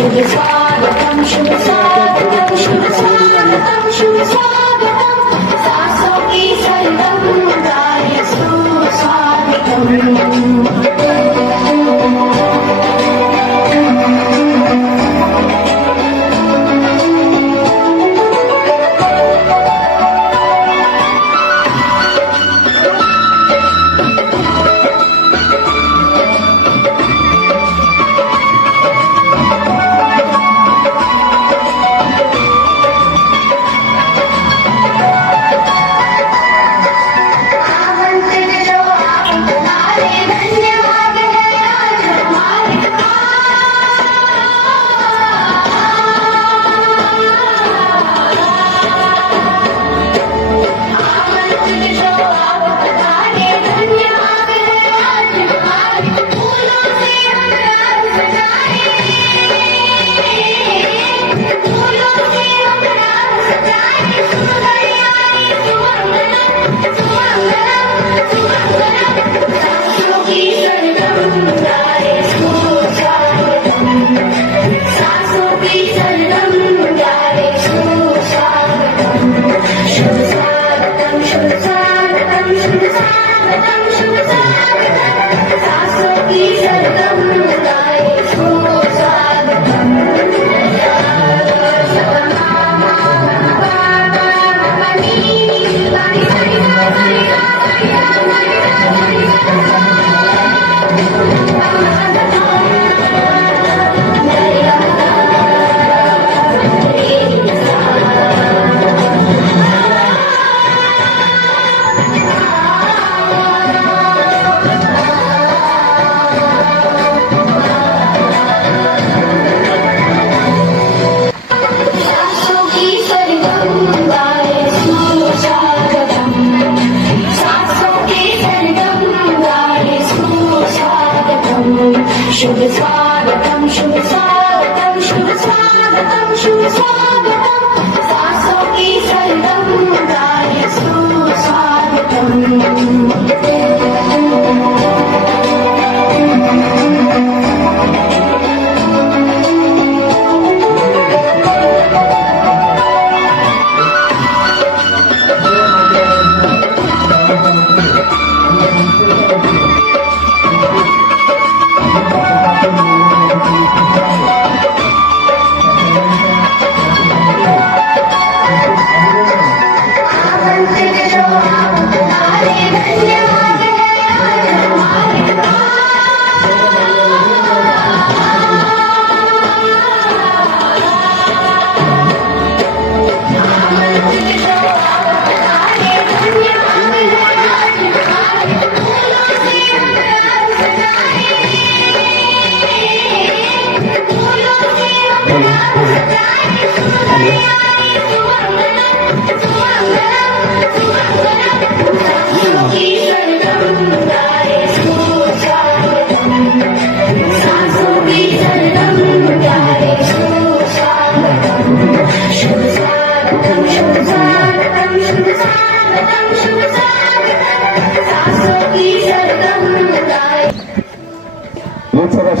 लोकसभा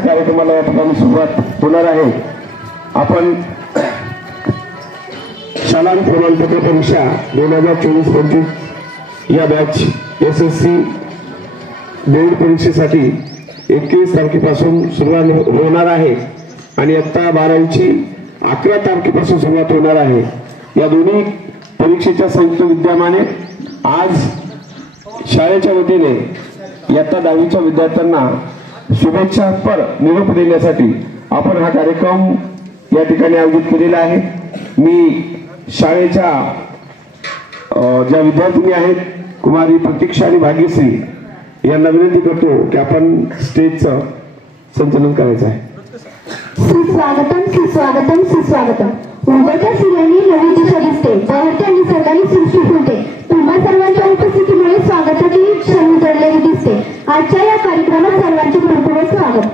कार्यक्रमाला या ठिकाणी सुरुवात होणार आहे। आपण शाळा प्रमाणपत्र परीक्षा 2024-25 या बॅच SSC बोर्ड परीक्षेसाठी 21 तारखेपासून सुरुवात होणार आहे आणि इयत्ता 12वीची 11 तारखेपासून सुरुवात होणार आहे। या दोन्ही परीक्षेच्या संयुक्त विद्यमाने आज शाळेच्या वतीने इयत्ता 10वीच्या विद्यार्थ्यांना शुभेच्छापर निरोप देण्यासाठी आपण हा कार्यक्रम या ठिकाणी आयोजित केलेला आहे। मी शाळेच्या ज्या विद्यार्थिनी आहेत कुमारी प्रतीक्षा आणि भाग्यश्री यांना विनंती करतो की आपण स्टेजचं संचालन करायचं आहे। सुस्वागतम सुस्वागतम सुस्वागतम। उगवत्या सूर्याने नवी दिशा दिसते, बहरत्या निसर्गाने सृष्टी फुलते। तुम्हा सर्वांच्या उपस्थितीमुळे स्वागताची क्षण उतरलेली दिसते। आजच्या या कार्यक्रमात सर्वांचे मनपूर्वक स्वागत।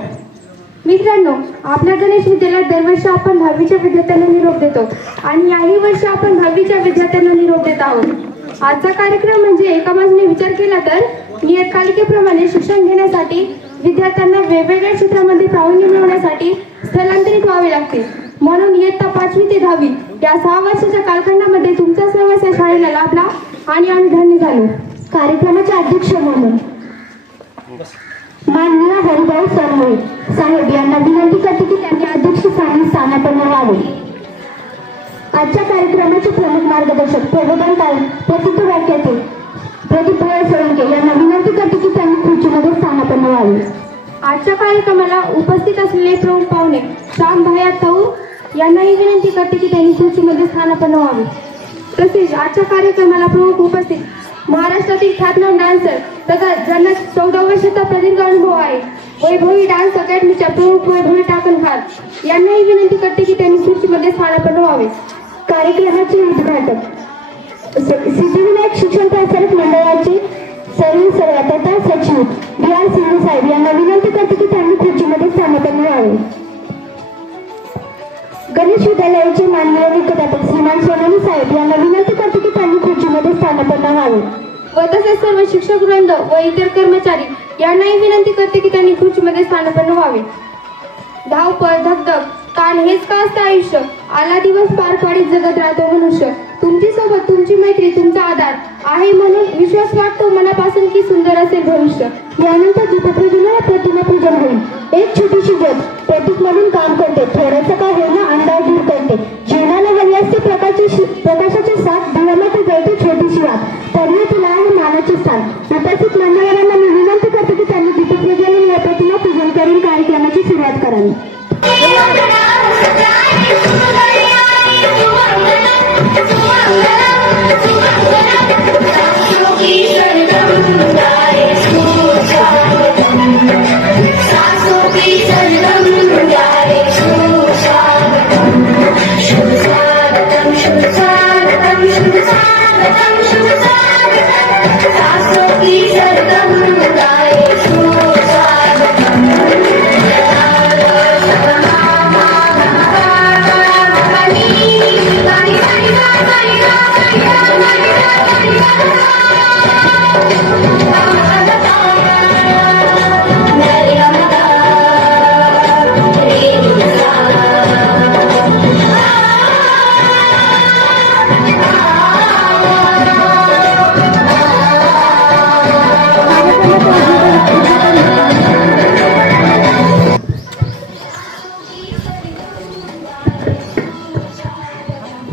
मित्रांनो, आपल्या गणेश विद्यालयात दरवर्षी आपण 10वीच्या विद्यार्थ्यांना निरोप देतो आणि याही वर्षी आपण 10वीच्या विद्यार्थ्यांना निरोप देत आहोत। आजचा कार्यक्रम म्हणजे एका बाजूने विचार केला तर नियतकालिकेप्रमाणे शिक्षण घेण्यासाठी विद्यार्थ्यांना वेगवेगळ्या क्षेत्रामध्ये प्रावीण्य मिळवण्यासाठी स्थलांतरित व्हावे लागते. म्हणून इयत्ता 5वी ते 10वी या 6 वर्षाच्या कालखंडामध्ये तुमचा सहवास या शाळेला लाभला आणि आम्ही धन्य झालो. कार्यक्रमाचे अध्यक्ष म्हणून माननीय हरिभाऊ सरमोळे साहेब यांना विनंती करते की त्यांनी अध्यक्षस्थानी स्थानापन्न व्हावे. आजच्या कार्यक्रमाचे प्रमुख मार्गदर्शक प्रबोधनकार प्रसिद्ध व्याख्याते प्रदीप सोळंके यांना विनंती करते की त्यांनी खुर्चीमध्ये स्थानापन्न व्हावे. आजच्या कार्यक्रमाला उपस्थित असलेले प्रमुख पाहुणे श्याम भैया तौर यांनाही विनंती करते की त्यांनी खुर्चीमध्ये स्थानापन्न व्हावे. तसेच आजच्या कार्यक्रमाला प्रमुख उपस्थित महाराष्ट्रातील ख्यातनाम डान्सर तथा ज्यांना 14 वर्षाचा प्रदीर्घ अनुभव आहे वैभवी डान्स अकॅडमीच्या प्रमुख वैभवी टाकणकार यांनाही विनंती करते की त्यांनी खुर्चीमध्ये स्थानापन्न व्हावे. कार्यक्रमाचे उद्घाटक सिद्धिविनायक शिक्षण प्रसारक मंडळाचे तथा सचिव DR सिंह साहेब यांना विनंती करते की त्यांनी खुर्चीमध्ये स्थानापन्न व्हावे. गणेश विद्यालयाचे माननीय मुख्याध्यापक श्रीमान सोनवणे साहेब यांना विनंती करते की त्यांनी खुर्चीमध्ये स्थानापन्न व्हावे. व तसेच सर्व शिक्षक वृंद व इतर कर्मचारी यांनाही विनंती करते की त्यांनी खुर्चीमध्ये स्थानापन्न व्हावे. धावपळ धगधग ताण हेच का असतं आयुष्य, आला दिवस पार पाडीत जगत राहतो मनुष्य. तुमची सोबत तुमची मैत्री तुमचा आधार आहे म्हणून विश्वास वाटतो मनापासून की सुंदर असेल भविष्य. यानंतर दीपपूजन व प्रतिमा पूजन होईल. एक छोटीशी ज्योत प्रतीक म्हणून काम करते, थोडंसं का होईना अंधार दूर करते. जीवनाला हवी असते प्रकाशाची साथ, दिव्यामध्ये जळते छोटीशी वाट, तरी तिला आहे मानाचे स्थान. उपस्थित मान्यवरांना मी विनंती करते की त्यांनी दीपपूजन व प्रतिमा पूजन करून कार्यक्रमाची सुरुवात करावी.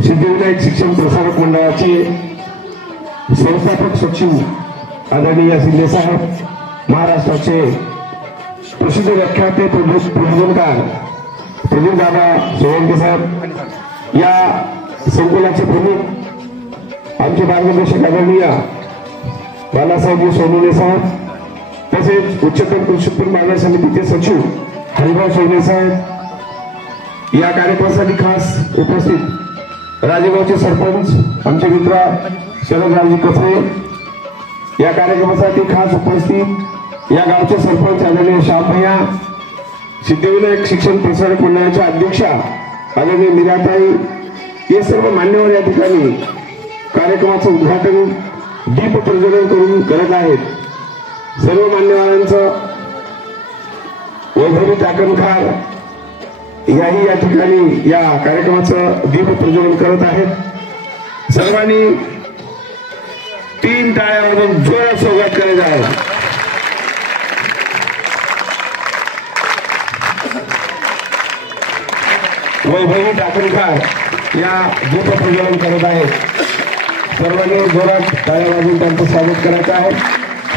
सिद्धिविनायक शिक्षण प्रसारक मंडळाचे संस्थापक सचिव आदरणीय शिंदे साहेब, महाराष्ट्राचे प्रसिद्ध व्याख्याते प्रबोधनकार प्रदीप दादा सोळंके साहेब, या संकुलाचे प्रमुख आमचे मार्गदर्शक आदरणीय बालासाहेब सोनवणे साहेब, तसेच उच्चतर कृषी उत्पन्न बाजार समितीचे सचिव हरिभाऊ सोनवणे साहेब, या कार्यक्रमासाठी खास उपस्थित राजेगावचे सरपंच आमचे मित्र शरदरावजी कचरे, या कार्यक्रमासाठी खास उपस्थित या गावचे सरपंच आदरणीय श्याम भैया, सिद्धिविनायक शिक्षण प्रसारक मंडळाच्या अध्यक्षा आदरणीय मीराताई, हे सर्व मान्यवर या ठिकाणी कार्यक्रमाचं उद्घाटन दीप प्रज्वलन करून करत आहेत. सर्व मान्यवरांचं वैभवी टाकणकार याही या ठिकाणी या कार्यक्रमाचं दीप प्रज्वलन करत आहेत. सर्वांनी 3 टाळ्यावरून जोरात स्वागत करायचं आहे. वैभवी टाकणकार या दीप प्रज्वलन करत आहेत. सर्वांनी जोरात टाळ्या वाजवून त्यांचं स्वागत करायचं आहे.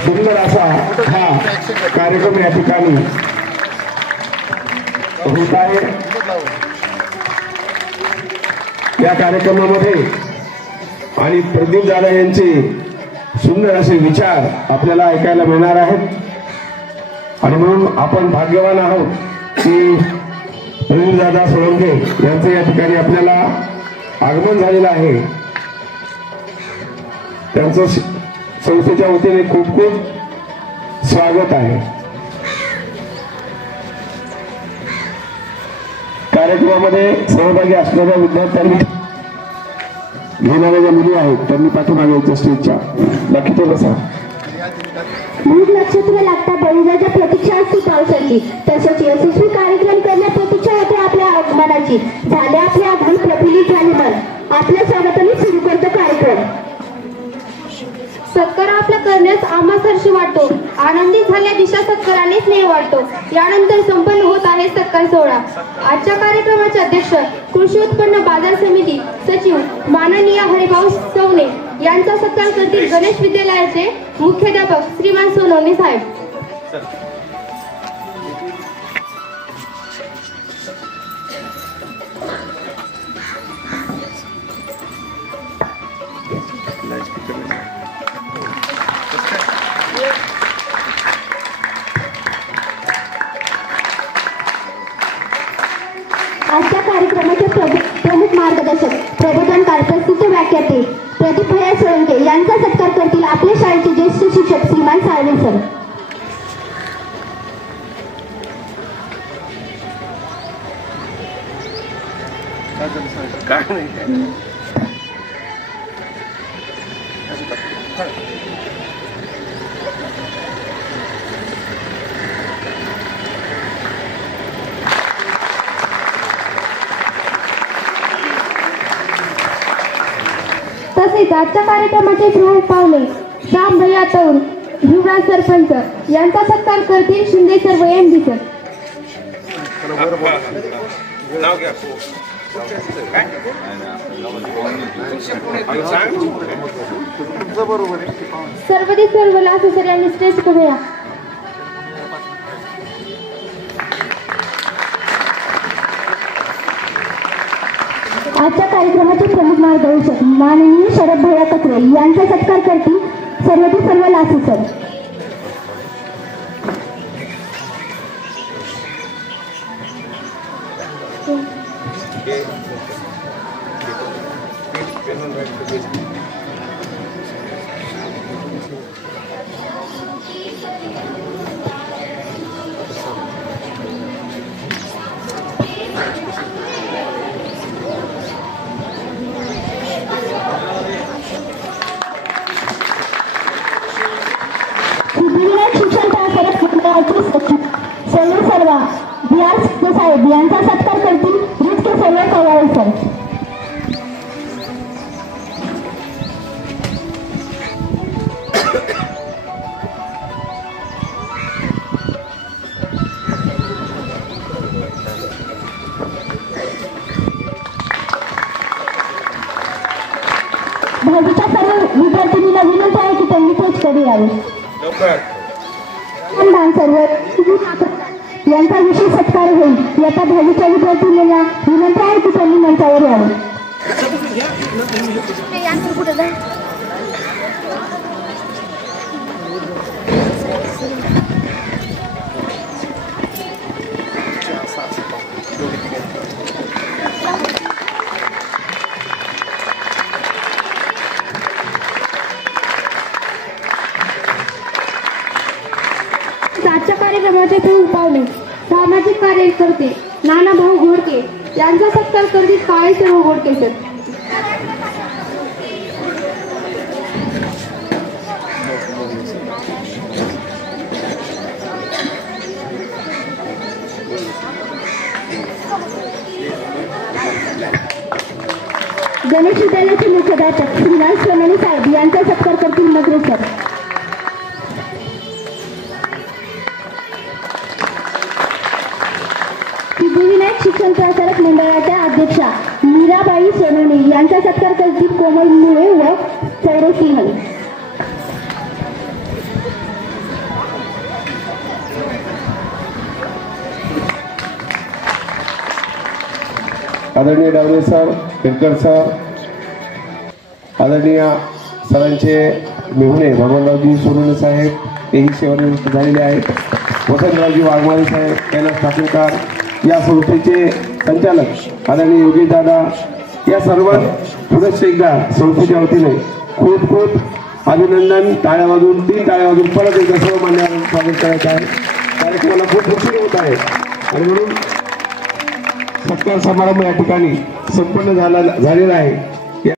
सुंदर असा हा कार्यक्रम या ठिकाणी होत आहे. या कार्यक्रमामध्ये आणि प्रदीप दादा यांचे सुंदर असे विचार आपल्याला ऐकायला मिळणार आहेत आणि म्हणून आपण भाग्यवान आहोत की प्रदीप दादा सोळंके यांचं या ठिकाणी आपल्याला आगमन झालेलं आहे. त्यांचं संस्थेच्या वतीने खूप खूप स्वागत आहे. कार्यक्रमामध्ये सहभागी असणाऱ्या विद्यार्थ्यांनी घेणाऱ्या ज्या मुली आहेत त्यांनी पाठीमागे यायच्या स्टेजच्या नक्की बसा. मूळ नक्षत्र लागता बळीराजा प्रतीक्षा असते पावसाची, तसंच यशस्वी कार्यक्रम करण्या प्रतीक्षा होते आपल्या आगमनाची, झाले आपले आगमन प्रफुल्लित झाले मन. आपल्या स्वागताने सुरू करतो कार्यक्रम. सत्कार आपला करण्यास आम्हा सरशी वाटतो. आनंदित झाल्या दिशा सत्काराने स्नेह वाटतो. यानंतर संपन्न होत आहे सत्कार सोहळा. आजच्या कार्यक्रमाचे अध्यक्ष कृषी उत्पन्न बाजार समिती सचिव माननीय हरिभाऊ सवणे यांचा सत्कार करतील गणेश विद्यालयाचे मुख्याध्यापक श्रीमान सोनवणे साहेब. आजच्या कार्यक्रमाचे प्रमुख मार्गदर्शक प्रबोधनकार प्रसिद्ध व्याख्याते प्रदीप भैया सोळंके यांचा सत्कार करतील आपल्या शाळेचे ज्येष्ठ शिक्षक श्रीमान साळवे सर. तसेच आजच्या कार्यक्रमाचे प्रमुख पाहुणे श्याम भैया तौर युवराज सरपंच यांचा सत्कार करतील शिंदे सर व एम डी सर. सर्वदी सर्व लासे सर यांनी स्टेज करूया. आजच्या कार्यक्रमाचे प्रमुख मार्गदर्शक माननीय शरद भैया कचरे यांचा सत्कार करतील सर्वदी सर्व लासे सर. सर्व बिहार साहेब यांचा सत्कार करतील रिचके सर्व कवाळे सर. भाजीच्या सर्व विद्यार्थिनीला विनंती आहे की त्यांनी पोच करू यावे. सर्व यांचा विशेष सत्कार होईल. याचा भाजीच्या विद्यार्थिनीला विनंती आहे की त्यांनी मंचावर यावे. आजच्या कार्यक्रमाचे प्रमुख पाहुणे सामाजिक कार्यकर्ते नाना भाऊ घोडके यांचा सत्कार करतील काळे सर्व घोडके सर. गणेश विद्यालयाचे मुख्याध्यापक श्रीमान सोनवणे साहेब यांचा सत्कार करतील मगरे सर. सिद्धिविनायक शिक्षण प्रसारक मंडळाच्या अध्यक्षा मीराबाई सोनवणे यांचा सत्कार करतील कोमल मुळे व चौरसिंह. आदरणीय डावरे सर, केतकर सर, आदरणीय सरांचे मेहुणे भगवानरावजी सोनवणे साहेब तेही सेवानिवृत्त झालेले आहेत. वसंतरावजी वाघमारे साहेब, कैलास ठाकरेकर, या संस्थेचे संचालक आदरणीय योगेश दादा, या सर्व पुनश्च एकदा संस्थेच्या वतीने खूप खूप अभिनंदन. टाळ्या वाजून 3 टाळ्या वाजून परत एकदा सर्व मान्यवरांचं स्वागत करायचं आहे. कार्यक्रमाला खूप उशीर होत आहे आणि म्हणून सत्कार समारंभ या ठिकाणी संपन्न झालेला आहे.